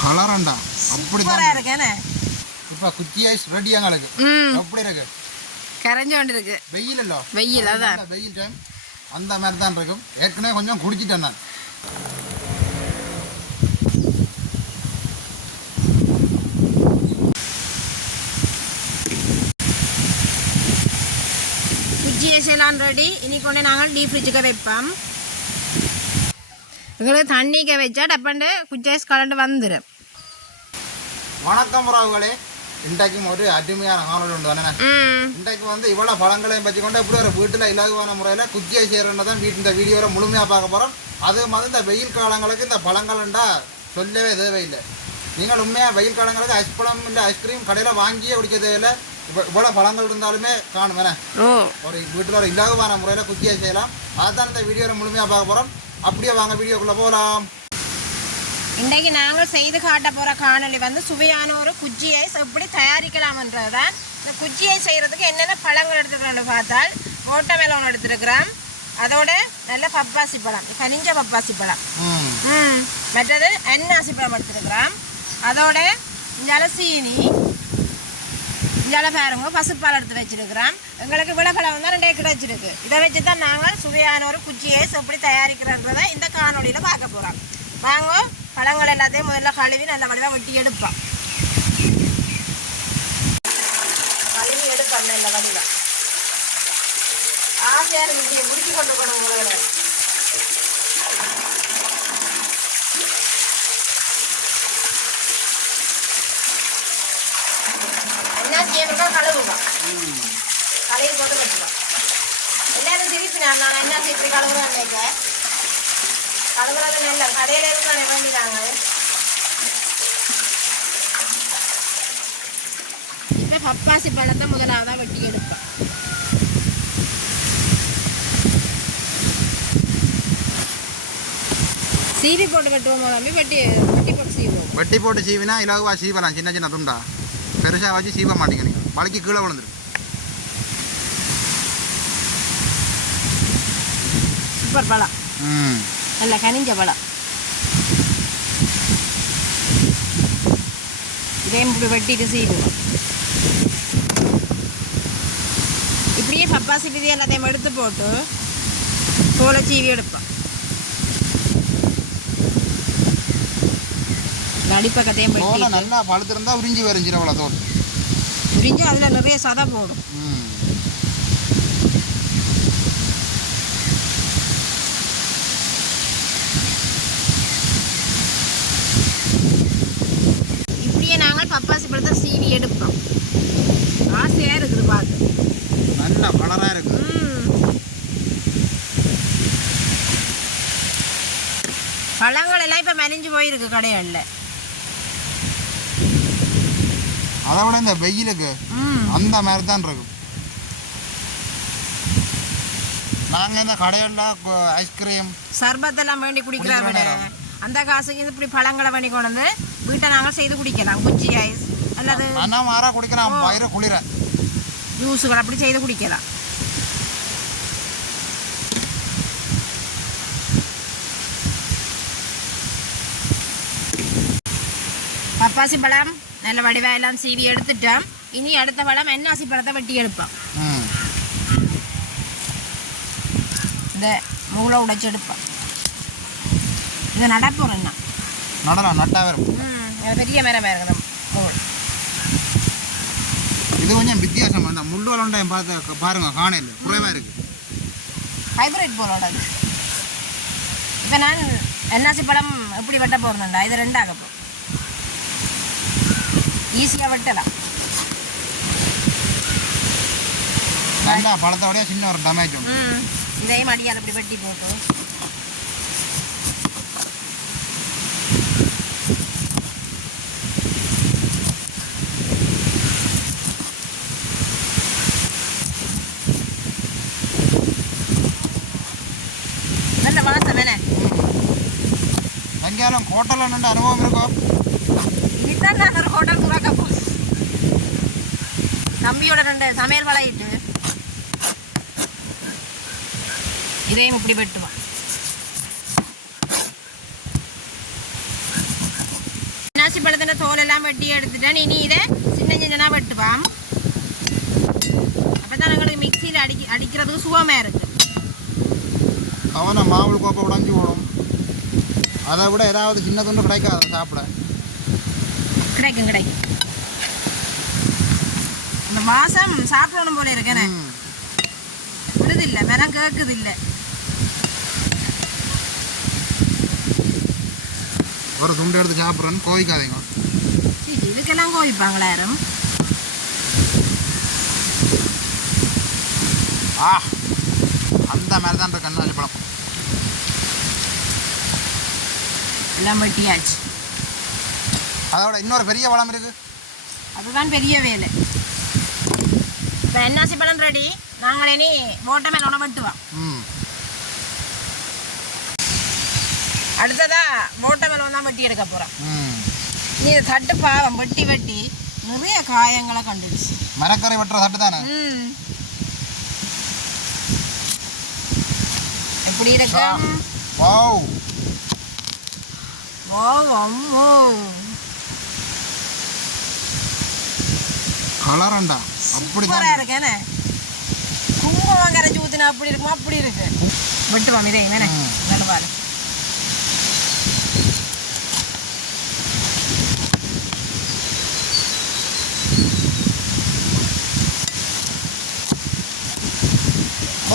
கலரண்டா அப்படிதான் இருக்கேனே. இப்ப குச்சி ஐஸ் ரெடி எங்களுக்கு. எப்படி இருக்கு? கரைஞ்சு கொண்டு இருக்கு. வெயில் இல்ல? வெயில் அதான். வெயில் டைம் அந்த மாதிரி தான் இருக்கும். ஏற்கனவே கொஞ்சம் குடிச்சிட்டேன் நான். குச்சி ஐஸ் எல்லாம் ரெடி. இனி கொண்டு நாங்கள் டீப் ஃப்ரிட்ஜுக்கு வைப்போம். உங்களுக்கு தண்ணிக்க வச்சா டப்பாண்டு குச்சி ஐஸ் கலண்டு வந்துடும். வணக்கம் உறவுகளே, இன்றைக்கும் ஒரு அருமையான காணொலி உண்டு தானே. இன்றைக்கு வந்து இவ்வளோ பழங்களையும் வச்சுக்கொண்டு எப்படி ஒரு வீட்டில் இலகுவான முறையில் குச்சியை செய்கிறதான் இந்த வீடியோவில் முழுமையாக பார்க்க போகிறோம். அதே மாதிரி இந்த வெயில் காலங்களுக்கு இந்த பழங்கள்ண்டா சொல்லவே தேவையில்லை. நீங்கள் உண்மையாக வெயில் காலங்களுக்கு ஐஸ்பழம் இல்லை ஐஸ்கிரீம் கடையில் வாங்கியே குடிக்க தேவையில்லை. இப்போ இவ்வளோ பழங்கள் இருந்தாலுமே காணும் வேணே ஒரு வீட்டில் ஒரு இலகுவான முறையில் குச்சியை செய்யலாம். அதுதான் இந்த வீடியோவில் முழுமையாக பார்க்க போகிறோம். அப்படியே வாங்க வீடியோக்குள்ளே போகலாம். இன்றைக்கு நாங்கள் செய்து காட்ட போகிற காணொலி வந்து சுவையான ஒரு குச்சி ஐஸ் எப்படி தயாரிக்கலாம்ன்றது தான். இந்த குச்சி ஐஸ் செய்கிறதுக்கு என்னென்ன பழங்கள் எடுத்துக்கிறோன்னு பார்த்தால் வாட்டர்மெலன் எடுத்துருக்கிறோம், அதோட நல்ல பப்பாசி பழம், கனிஞ்ச பப்பாசி பழம், மற்றது அன்னாசி பழம் எடுத்துருக்கிறோம், அதோட இஞ்சால சீனி, இஞ்சால பாருங்க பசுப்பால் எடுத்து வச்சுருக்கிறோம். எங்களுக்கு விளப்பழம் தான் 2 கிடைச்சிருக்கு. இதை வச்சு தான் நாங்கள் சுவையான ஒரு குச்சி ஐஸ் எப்படி தயாரிக்கிறன்றதை இந்த காணொலியில் பார்க்க போகிறோம். வாங்க பழங்கள் எல்லாத்தையும் முதல்ல கழுவி நல்ல வடிவாக வெட்டி எடுப்போம். கழுவி எடுப்போம் நல்ல வடிவாக. ஆசையாக இருந்துச்சு முடிச்சு கொண்டு போகணும் உங்களை. என்ன செய்யணும்னா கழுவுவோம். கழுவி போட்டு வச்சுப்போம். எல்லாரும் திருப்பி நான் என்ன இப்படி கழுவுறேன் நினைக்கிறேன். கழுவுறது நல்ல கடையில இருந்து நான் வேண்டிதாங்க. இப்போ பப்பாசி பழத்தை முதலாவதாக வெட்டி எடுப்பேன். சீவி போட்டு வெட்டுவோம். தம்பி வெட்டி போட்டு சீவுவோம். வெட்டி போட்டு சீவினா இலகுவா சீவலாம். சின்ன சின்ன துண்டா பெருசாக வச்சு சீவ மாட்டேங்க. நீங்கள் வலிக்கு கீழே விழுந்துடும். சூப்பர் பழம், நல்ல கனிஞ்ச பழம். இதையும் இப்படி வெட்டிட்டு சீவுவோம். இப்படியே பப்பாசி விதி எல்லாத்தையும் எடுத்து போட்டு தோலை சீவி எடுப்போம். அடிப்பக்கத்தையும் வெட்டி நல்லா பழுத்திருந்தா உறிஞ்சி வரைஞ்சிடும். அவ்வளோ தோல் உறிஞ்சி அதில் நிறைய சதை போடும். நாங்கள் பப்பாசி பழத்தை சீவி எடுப்போம். ஆசையாக இருக்குது பார்த்து. நல்லா கலராக இருக்குது. பழங்கள் எல்லாம் இப்போ மலிஞ்சு போயிருக்கு கடைகளில். அதை விட இந்த வெயிலுக்கு அந்த மாதிரி தான் இருக்கும். நாங்கள் இந்த கடைகளில் ஐஸ்கிரீம் சர்பத்தெல்லாம் வேண்டி குடிக்கிறா விட அந்த காசுக்கு இப்படி பழங்களை பண்ணி கொண்டு வந்து வீட்டை நாங்கள் செய்து குடிக்கலாம். குச்சி ஐஸ் அல்லது குடிக்கலாம். வயிறு குளிர ஜூஸுகள் அப்படி செய்து குடிக்கலாம். பப்பாசி பழம் நல்ல வடிவாயெல்லாம் சீவி எடுத்துட்டோம். இனி அடுத்த பழம் அன்னாசி பழத்தை வெட்டி எடுப்போம். இந்த மூளை உடைச்சி எடுப்போம். இது நடப்போம். என்ன நடலாம் நட்டாவே இருக்கும். பெரிய மரம் இருக்கணும். இது கொஞ்சம் வித்தியாசம். அந்த முள்ளு வளண்டையும் பார்த்து பாருங்க, காணையில் குறைவாக இருக்குது. ஹைப்ரிட் போலோட. இப்போ நான் அன்னாசி பழம் எப்படி வெட்ட போகிறேன்டா, இது 2 ஆக போகும். ஈஸியாக வெட்டலாம். நல்லா பழத்தோடய சின்ன ஒரு டேமேஜ் உண்டு. இதையும் அடியால் அப்படி வெட்டி போட்டு எங்கேயாலும் ஹோட்டலில் நின்று அனுபவம் இருக்கும். இதுதான் நான் ஒரு ஹோட்டல் துறக்க போகிறேன். தம்பியோட 2 சமையல் வளையிட்டு இதையும் இப்படி வெட்டுவான். அன்னாசி பழத்தின் தோலெல்லாம் வெட்டி எடுத்துட்டேன். இனி இதை சின்ன சின்னதாக வெட்டுவான். அப்போ தான் எங்களுக்கு மிக்சியில் அடிக்கிறதுக்கு சுகமாக இருக்குது. அவனை மாவுள் கோப்பை உடஞ்சி போடும். அதை விட ஏதாவது சின்ன துண்டு கிடைக்காது சாப்பிட. கிடைக்கும். அந்த வாசம் சாப்பிடணும் போல இருக்கேனே. விடுதில்லை, மரம் கேட்குது இல்லை. ஒரு துண்டு எடுத்து சாப்பிட்றேன்னு கோவிக்காதீங்க. இதுக்கெல்லாம் கோவிப்பாங்களா யாரும்? அந்த மாதிரி தான் இருக்கு அன்னாசி பழம். எல்லாம் வெட்டியாச்சு. அதோட இன்னொரு பெரிய பழம் இருக்கு, அதுதான் பெரிய வேலை. இப்போ அன்னாசி பழம் ரெடி. நாங்கள் இனி வாட்டர்மெலனை வெட்டுவோம். அடுத்ததா வாட்டர்மெலன் தான் வெட்டி எடுக்க போகிறோம். நீ இதை தட்டு பாவம் வெட்டி நிறைய காயங்களை கண்டுடுச்சு. மரக்கரை வெட்டுற தட்டு தானே. எப்படி இருக்கு? வாவ் அம்மோ கலரண்டா அப்படி சூப்பராக இருக்கேனே. குங்குமம் கரைச்சி ஊற்றினா அப்படி இருக்குமா? அப்படி இருக்கு. வெட்டுவோம் இதை தானே. நல்ல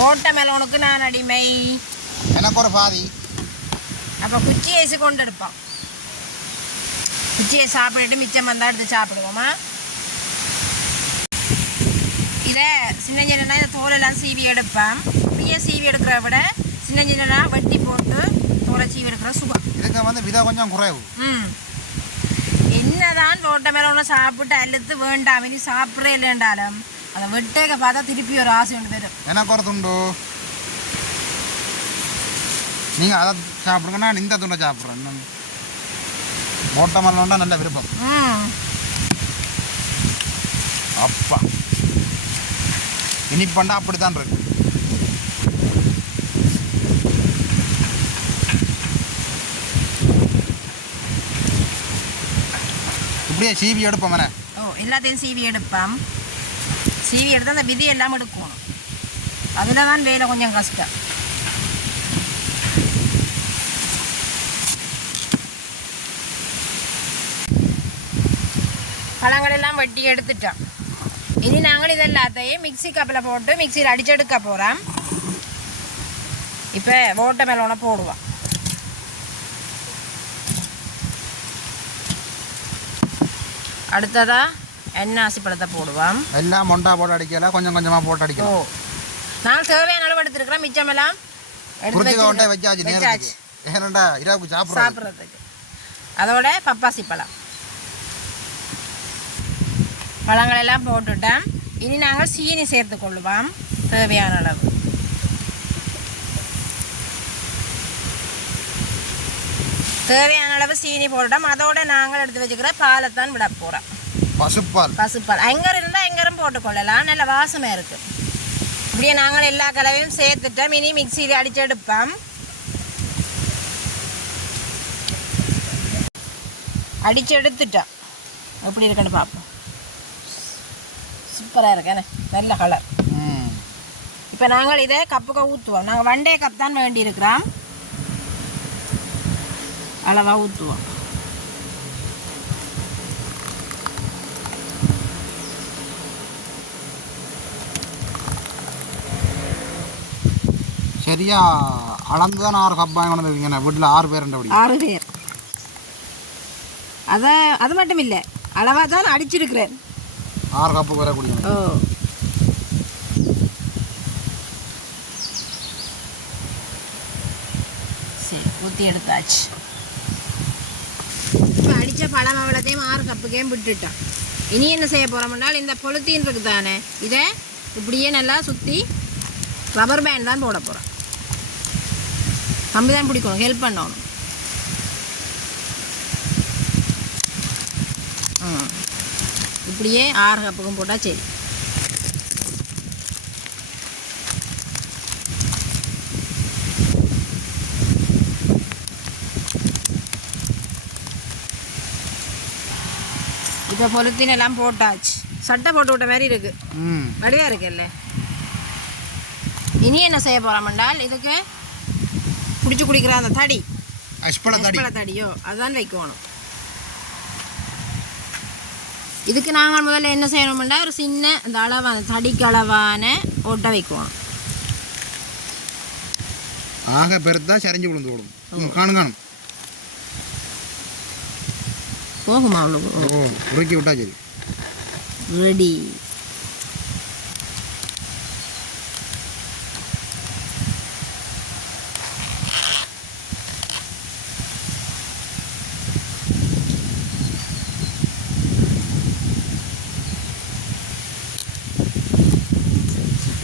வாட்டர்மெலனுக்கு நான் அடிமை. எனக்கு ஒரு பாதி. அப்போ குச்சி ஐஸு கொண்டு எடுப்போம். குச்சியை சாப்பிட்டுட்டு மிச்சம் வந்தால் எடுத்து சாப்பிடுவோமா? இதை சின்ன சின்னனா இந்த தோலெல்லாம் சீவி எடுப்பேன். இப்படியே சீவி எடுக்கிறத விட சின்ன சின்னனா வெட்டி போட்டு தோலை சீவி எடுக்கிற சுகம். இதுக்கு வந்து விதை கொஞ்சம் குறைவு. என்னதான் வாட்டர்மெலனை சாப்பிட்டு அழுத்து வேண்டாம் இனி சாப்பிட்றே இல்லைன்றாலும் அதை வெட்டேக்க பார்த்தா திருப்பி ஒரு ஆசை ஒன்று வரும். எனக்கு ஒரு துண்டு. நீங்கள் அதை சாப்பிடுங்க, நான் இந்த துண்டை சாப்பிட்றேன். வாட்டர்மெலன் நல்ல விருப்பம். அப்பா இனிப்பண்டா அப்படித்தான் இருக்கு. இப்படியே சீவி எடுப்போம். எல்லாத்தையும் சீவி எடுப்போம். சீவி எடுத்து அந்த விதி எல்லாம் எடுக்கணும். அதில் தான் வேலை கொஞ்சம் கஷ்டம். பழங்கள் எல்லாம் வெட்டி எடுத்துட்டோம். இனி நாங்கள் இது எல்லாத்தையும் மிக்சி கப்பில் போட்டு மிக்சியில் அடிச்செடுக்க போகிறோம். இப்போ வாட்டர்மெலனை போடுவோம். அடுத்ததா அன்னாசி பழத்தை போடுவோம். எல்லாம் மொண்டா போட்டு அடிக்கல, கொஞ்சம் கொஞ்சமாக போட்டு அடிக்கலாம். நாங்கள் தேவையான அளவு எடுத்துருக்கிறோம். மிச்சமெல்லாம் வச்சாச்சு. ஏனண்டா இரவுக்கு சாப்பிட்றதுக்கு. அதோட பப்பாசி பழம் பழங்களெல்லாம் போட்டுட்டோம். இனி நாங்கள் சீனி சேர்த்து கொள்ளுவோம் தேவையான அளவு. தேவையான அளவு சீனி போட்டுட்டோம். அதோட நாங்கள் எடுத்து வச்சுக்கிற பாலைத்தான் விட போகிறோம். பசுப்பால் எங்கர் இருந்தால் எங்கரும் போட்டுக்கொள்ளலாம். நல்ல வாசமாக இருக்குது. இப்படியே நாங்கள் எல்லா கலவையும் சேர்த்துட்டோம். இனி மிக்சியில் அடித்து எடுப்போம். அடித்து எடுத்துட்டோம். எப்படி இருக்குன்னு பார்ப்போம். சூப்பராக இருக்கேண்ணே, நல்ல கலர். இப்போ நாங்கள் இதை கப்புக்கு ஊற்றுவோம். நாங்கள் 1 டே கப் தான் வேண்டி இருக்கிறோம். அளவாக ஊற்றுவோம். சரியா அளந்து தான் 6 கப் வாங்கி வந்துருக்கீங்க. வீட்டில் 6 பேர். 6 பேர். அது மட்டும் இல்லை, அளவாக தான் அடிச்சிருக்கிறேன். 6 கப்பு வரக்கூடிய. சரி, ஊற்றி எடுத்தாச்சு. இப்போ அடித்த பழம் அவ்வளோத்தையும் 6 கப்புக்கே விட்டுட்டோம். இனி என்ன செய்ய போகிறோம்னால் இந்த பொலித்தீன் இருக்குது தானே, இதை இப்படியே நல்லா சுற்றி ரப்பர் பேண்ட் தான் போட போகிறோம். கம்பி தான் பிடிக்கணும், ஹெல்ப் பண்ணணும். இப்படியே 6 கப்புக்கும் போட்டால் சரி. இப்போ பொலித்தீன் எல்லாம் போட்டாச்சு. சட்டை போட்டு விட்ட மாதிரி இருக்கு. வடிவா இருக்குல்ல. இனி என்ன செய்ய போறோம் என்றால் இதுக்கு குடிச்சு குடிக்கிற அந்த தடி அஸ்பல தடியோ அதுதான் வைக்கணும். இதுக்கு நாங்கள் முதல்ல என்ன செய்யணும்னா ஒரு சின்ன அந்த அளவான தடிக்கு அளவான ஓட்டை வைக்குவோம். ஆக பெருத்தா சரிஞ்சு விழுந்து விடும். காணும் போகுமா அவ்வளோ உருக்கி விட்டா சரி. ரெடி.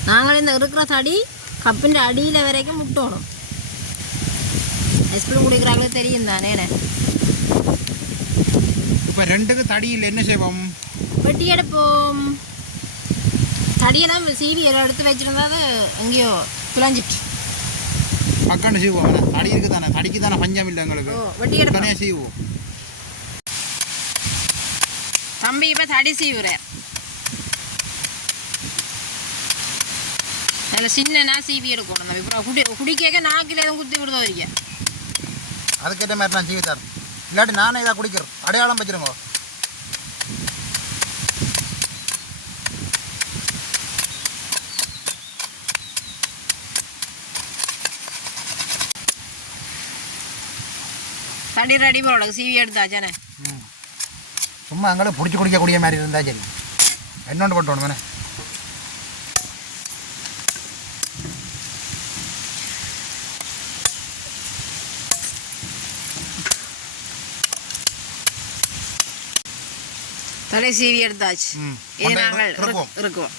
நாங்கள் இந்த இருக்கிற தடி கப்பின் அடியில் வரைக்கும் முட்டணும். ஐஸ்கிரீம் குடிக்கிறாங்களே தெரியும் தானே. இப்போ ரெண்டுக்கு தடியில் என்ன செய்வோம்? வெட்டி எடுப்போம். தடியெல்லாம் சீவி எடுத்து வச்சுருந்தா அது எங்கேயோ பிளஞ்சிட்டு பக்காண்டு சீவோம். தடி இருக்கு தானே, தடிக்கு தானே பஞ்சம் இல்லை எங்களுக்கு. வெட்டி எடுப்போம். சீவோம். தம்பி இப்போ தடி சீவுற அதில் சின்னனா சீவி எடுக்கணும். நம்ம இப்போ குடிக்க நாக்கில் எதுவும் குத்தி விடுதோ வரைக்க அதுக்கேற்ற மாதிரி நான் சீவி தரேன். இல்லாட்டி நானே இதாக குடிக்கிறேன். அடையாளம் வச்சுருங்க. தடி ரெடி போட சீவி எடுத்தாச்சானே. சும்மா அங்கே பிடிச்சி குடிக்கக்கூடிய மாதிரி இருந்தா சரி. என்னொன்று போட்டு வேணே. தலை சீவி எடுத்தாச்சு. இது நாங்கள் இருக்குவோம்.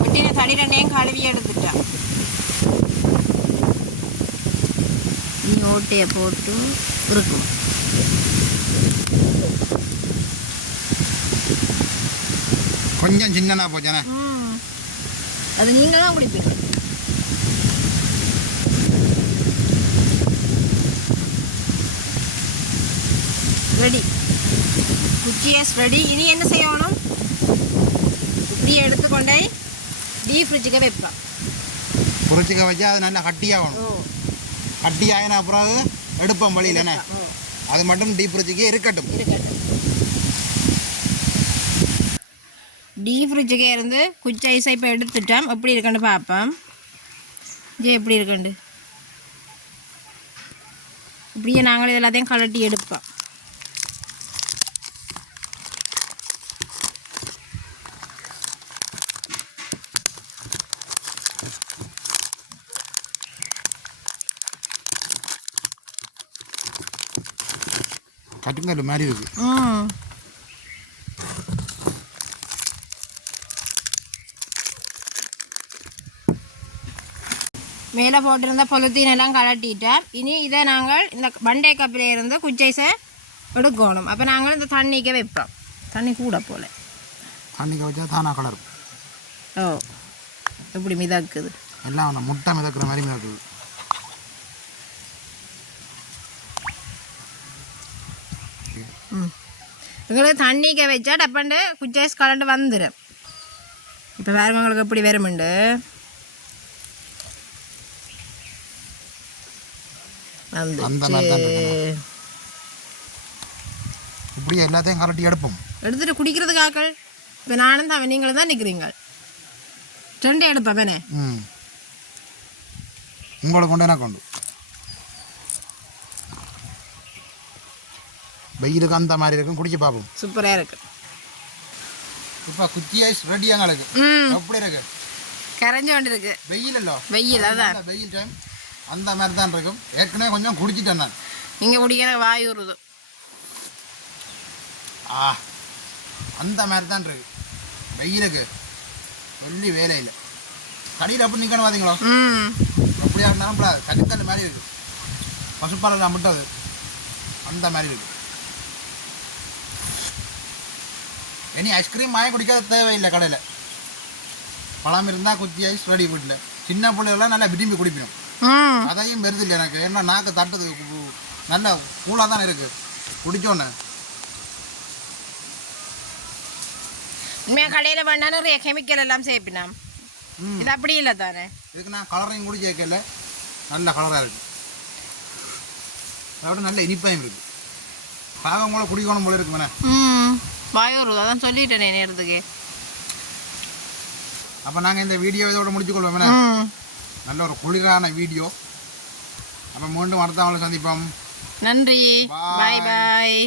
வெட்டின தடி ரெண்டையும் கழுவி எடுத்துட்டோம். இனி ஓட்டையை போட்டு இருக்கும். கொஞ்சம் சின்னனா போச்சானே. அது நீங்கள் தான் குடிப்பீங்க. ரெடி. குச்சியஸ் ரெடி. இனி என்ன செய்யணும்? இப்படியே எடுத்துக்கொண்டே டீப் ஃப்ரிட்ஜுக்கு வைப்பேன். ஃப்ரிட்ஜுக்கு வச்சா அது நல்லா கட்டியாகணும். கட்டி ஆகினா அப்புறம் எடுப்போம் வழியிலண்ணே. அது மட்டும் டீப் ஃப்ரிட்ஜுக்கே இருக்கட்டும். டீப் ஃப்ரிட்ஜுக்கே இருந்து குச்சி ஐஸை இப்போ எடுத்துட்டோம். எப்படி இருக்குன்னு பார்ப்போம். எப்படி இருக்குண்டு இப்படியே நாங்கள் இது எல்லாத்தையும் கலட்டி எடுப்போம். கட்டுங்கல் மாதிரி இருக்கு. மேலே போட்டிருந்த பொலித்தீன் எல்லாம் கலட்டிட்டோம். இனி இதை நாங்கள் இந்த பண்டை கப்பில் இருந்து குச்சைஸை எடுக்கணும். அப்போ நாங்கள் இந்த தண்ணிக்கு வைப்போம். தண்ணி கூட போல் தண்ணிக்கு வச்சா தானா கலர். ஓ எப்படி மிதக்குது எல்லாம் முட்டை மிதக்குற மாதிரி மிதக்குது. உங்களுக்கு தண்ணிக்கு வச்சா டப்பாண்டு குச்சைஸ் கலண்டு வந்துடும். இப்போ வேறு உங்களுக்கு எப்படி வருமுண்டு. இப்படி எல்லாத்தையும் கலட்டி எடுப்போம். எடுத்துட்டு குடிக்கிறதுக்கு ஆக்கள் இப்போ நானும் தான் நீங்களும் தான் நிற்கிறீங்க. ரெண்டு எடுப்பேன் வேணே. உங்களை கொண்டு என்ன கொண்டு வெயிலுக்கு அந்த மாதிரி இருக்கும். குடிச்சு பார்ப்போம். சூப்பராக இருக்கு. இப்போ குச்சி ஐஸ் ரெடி எங்களுக்கு. எப்படி இருக்கு? கரைஞ்ச வேண்டி இருக்கு. வெயில் இல்லை, வெயில் அதான் வெயில் டைம் அந்த மாதிரி தான் இருக்கும். ஏற்கனவே கொஞ்சம் குடிச்சிட்டேன் நான். நீங்கள் குடிக்கிற வாய் வருது. அந்த மாதிரி தான் இருக்கு. வெயிலுக்கு சொல்லி வேலை இல்லை. கடையில் அப்படி நிற்கணும் பார்த்தீங்களா? அப்படியா இருந்தாலும் கட்டுக்கல் மாதிரி இருக்குது. பசுப்பாறையில் அம்பிட்டது அந்த மாதிரி இருக்குது. இனி ஐஸ்கிரீம் வாங்கி குடிக்காத தேவையில்லை. கடையில் பழம் இருந்தால் குச்சி ஐஸ் ரெடி. வீட்டில் சின்ன பிள்ளைகள்லாம் நல்லா விரும்பி குடிக்கணும். அதையும் வருது இல்லை எனக்கு. ஏன்னா நாக்கு தட்டுது நல்ல கூலாக தானே இருக்குது. குடிச்சோன்னு உண்மையாக கடையில் பண்ணா நிறைய கெமிக்கல் எல்லாம் சேர்ப்பினாம். இது அப்படி இல்லை தானே. இதுக்கு நான் கலரையும் கூட சேர்க்கல, நல்ல கலராக இருக்குது. அதோட நல்ல இனிப்பாயும் இருக்குது. பாகம் கூட குடிக்கணும் போல இருக்குமே. வாயூர் அதான் சொல்லிட்டேனே நேரத்துக்கு. அப்போ நாங்கள் இந்த வீடியோ இதோட முடிச்சுக்கொள்வோமே. நல்ல ஒரு குளிரான வீடியோ. அப்போ மீண்டும் அடுத்த சந்திப்போம். நன்றி. பாய் பாய்.